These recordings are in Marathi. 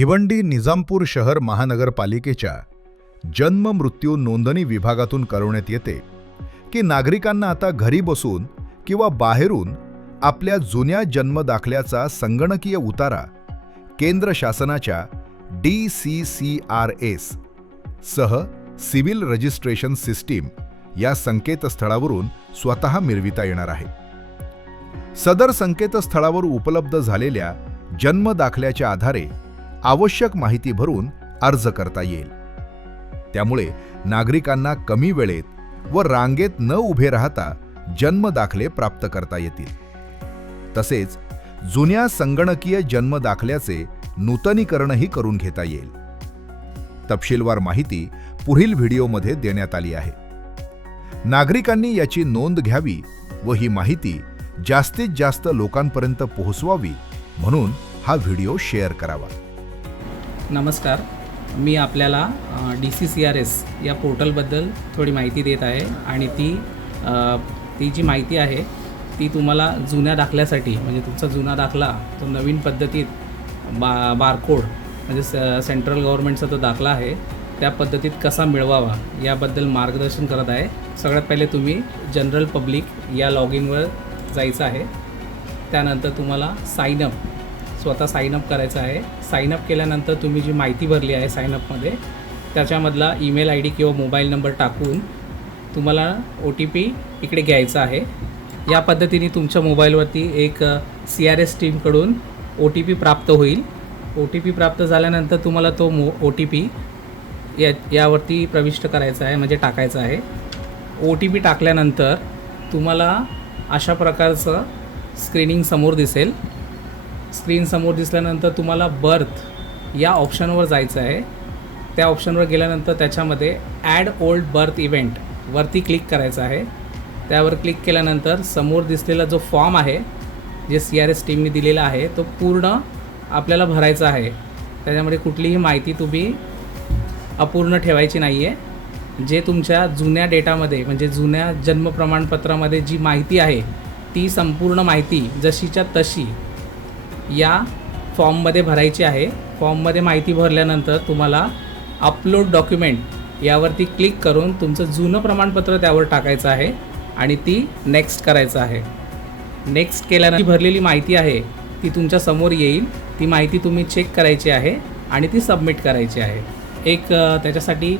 भिवंडी निजामपूर शहर महानगरपालिकेच्या जन्म मृत्यू नोंदणी विभागातून कळवण्यात येते की नागरिकांना आता घरी बसून किंवा बाहेरून आपल्या जुन्या जन्म दाखल्याचा संगणकीय उतारा केंद्र शासनाच्या DCCRS सह सिव्हिल रजिस्ट्रेशन सिस्टीम या संकेतस्थळावरून स्वतः मिळविता येणार आहे। सदर संकेतस्थळावर उपलब्ध झालेल्या जन्म दाखल्याच्या आधारे आवश्यक माहिती भरून अर्ज करता येईल। त्यामुळे नागरिकांना कमी वेळेत व रांगेत न उभे राहता जन्म दाखले प्राप्त करता येतील। तसेच जुन्या संगणकीय जन्म दाखल्याचे नूतनीकरणही करून घेता येईल। तपशीलवार माहिती पुढील व्हिडिओमध्ये देण्यात आली आहे। नागरिकांनी याची नोंद घ्यावी व ही माहिती जास्तीत जास्त लोकांपर्यंत पोहोचवावी म्हणून हा व्हिडिओ शेअर करावा। नमस्कार, मी आपल्याला DCCRS या पोर्टलबद्दल थोडी माहिती देत आहे आणि ती जी माहिती आहे ती तुम्हाला जुन्या दाखल्यासाठी म्हणजे तुमचा जुना दाखला तो नवीन पद्धतीत बारकोड म्हणजे सेंट्रल गव्हर्नमेंटचा तो दाखला आहे त्या पद्धतीत कसा मिळवावा याबद्दल मार्गदर्शन करत आहे। सगळ्यात पहिले तुम्ही जनरल पब्लिक या लॉगिनवर जायचं आहे। त्यानंतर तुम्हाला स्वतः साइनअप करायचं आहे। साइनअप केल्यानंतर तुम्ही जी माहिती भरली आहे साइनअपमध्ये त्याच्यामधला ईमेल ID किंवा मोबाईल नंबर टाकून तुम्हाला OTP इकडे घ्यायचा आहे। या पद्धतीने तुमच्या मोबाईलवरती एक CRS टीमकडून OTP प्राप्त होईल। OTP प्राप्त झाल्यानंतर तुम्हाला तो OTP यावरती प्रविष्ट करायचा आहे म्हणजे टाकायचा आहे। OTP टाकल्यानंतर तुम्हाला अशा प्रकारचं स्क्रीनिंग समोर दिसेल। स्क्रीन समोर दिसल्यानंतर तुम्हाला बर्थ या ऑप्शनवर जायचं आहे। त्या ऑप्शनवर गेल्यानंतर त्याच्यामध्ये ॲड ओल्ड बर्थ इव्हेंट वरती क्लिक करायचं आहे। त्यावर क्लिक केल्यानंतर समोर दिसलेला जो फॉर्म आहे जे CRS टीमने दिलेला आहे तो पूर्ण आपल्याला भरायचा आहे। त्याच्यामध्ये कुठलीही माहिती तुम्ही अपूर्ण ठेवायची नाही आहे। जे तुमच्या जुन्या डेटामध्ये म्हणजे जुन्या जन्म प्रमाणपत्रामध्ये जी माहिती आहे ती संपूर्ण माहिती जशीच्या तशी या फॉर्ममध्ये भरायची आहे। फॉर्ममध्ये माहिती भरल्यानंतर तुम्हाला अपलोड डॉक्युमेंट यावरती क्लिक करून तुमचं जुनं प्रमाणपत्र त्यावर टाकायचं आहे आणि ती नेक्स्ट करायचं आहे। नेक्स्ट केल्यानंतर भरलेली माहिती आहे ती तुमच्या समोर येईल। ती माहिती तुम्ही चेक करायची आहे आणि ती सबमिट करायची आहे। एक त्याच्यासाठी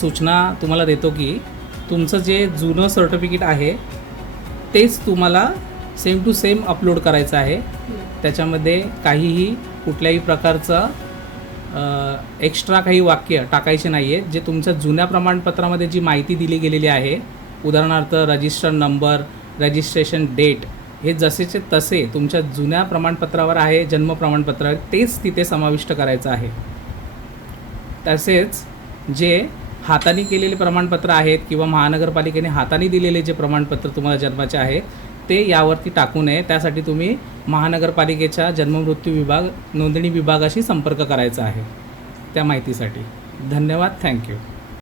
सूचना तुम्हाला देतो की तुमचं जे जुनं सर्टिफिकेट आहे तेच तुम्हाला सेम टू सेम अपलोड करायचं आहे। त्याच्यामध्ये काहीही कुठल्याही प्रकारचं एक्स्ट्रा काही वाक्य टाकायचे नाही आहे। जे तुमच्या जुन्या प्रमाणपत्रामध्ये जी माहिती दिली गेलेली आहे उदाहरणार्थ रजिस्टर नंबर, रजिस्ट्रेशन डेट हे जसेचे तसे तुमच्या जुन्या प्रमाणपत्रावर आहे जन्म प्रमाणपत्रावर तेच तिथे समाविष्ट करायचं आहे। तसेच जे हाताने केलेले प्रमाणपत्र आहेत किंवा महानगरपालिकेने हाताने दिलेले जे प्रमाणपत्र तुम्हाला जन्माचे आहेत ते यावरती टाकू नये। त्यासाठी तुम्ही महानगरपालिकेच्या जन्ममृत्यू विभाग नोंदणी विभागाशी संपर्क करायचा आहे त्या माहितीसाठी। धन्यवाद, थँक्यू।